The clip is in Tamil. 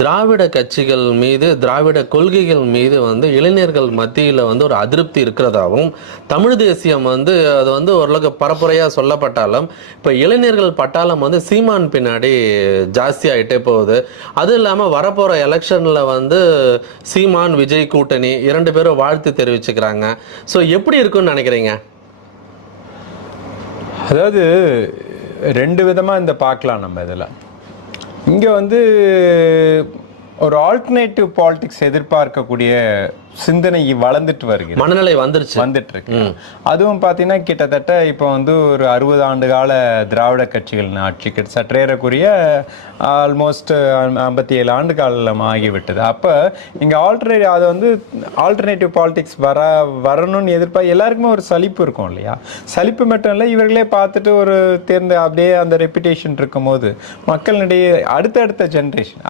திராவிட கட்சிகள் மீது, திராவிட கொள்கைகள் மீது வந்து இளைஞர்கள் மத்தியில் வந்து ஒரு அதிருப்தி இருக்கிறதாகவும், தமிழ் தேசியம் வந்து அது வந்து ஓரளவுக்கு பரப்புரையாக சொல்லப்பட்டாலும் இப்போ இளைஞர்கள் பட்டாளம் வந்து சீமான் பின்னாடி ஜாஸ்தி ஆகிட்டே போகுது. அதுவும் இல்லாமல் வரப்போகிற எலெக்ஷனில் வந்து சீமான் விஜய் கூட்டணி 2 பேரும் வாழ்த்து தெரிவிச்சுக்கிறாங்க. ஸோ எப்படி இருக்குன்னு நினைக்கிறீங்க? அதாவது 2 விதமாக இந்த பார்க்கலாம் நம்ம இதில். இங்கே வந்து ஒரு ஆல்டர்னேட்டிவ் பாலிடிக்ஸ் எதிர்பார்க்கக்கூடிய சிந்தனை வளர்ந்துட்டு வருகிறது, மனநிலை வந்துட்டு இருக்கு. அதுவும் பார்த்தீங்கன்னா கிட்டத்தட்ட இப்போ வந்து ஒரு 60 ஆண்டு கால திராவிட கட்சிகளின் ஆட்சிக்கு சற்றேறக்குரிய ஆல்மோஸ்ட் 57 ஆண்டு காலம் ஆகிவிட்டது. அப்போ இங்கே அது வந்து ஆல்டர்னேட்டிவ் பாலிடிக்ஸ் வரணும்னு எல்லாருக்குமே ஒரு சலிப்பு இருக்கும் இல்லையா? சலிப்பு மட்டும் இல்லை, இவர்களே பார்த்துட்டு ஒரு அப்படியே அந்த ரெப்புடேஷன் இருக்கும் போது மக்களிடையே அடுத்தடுத்த ஜென்ரேஷன்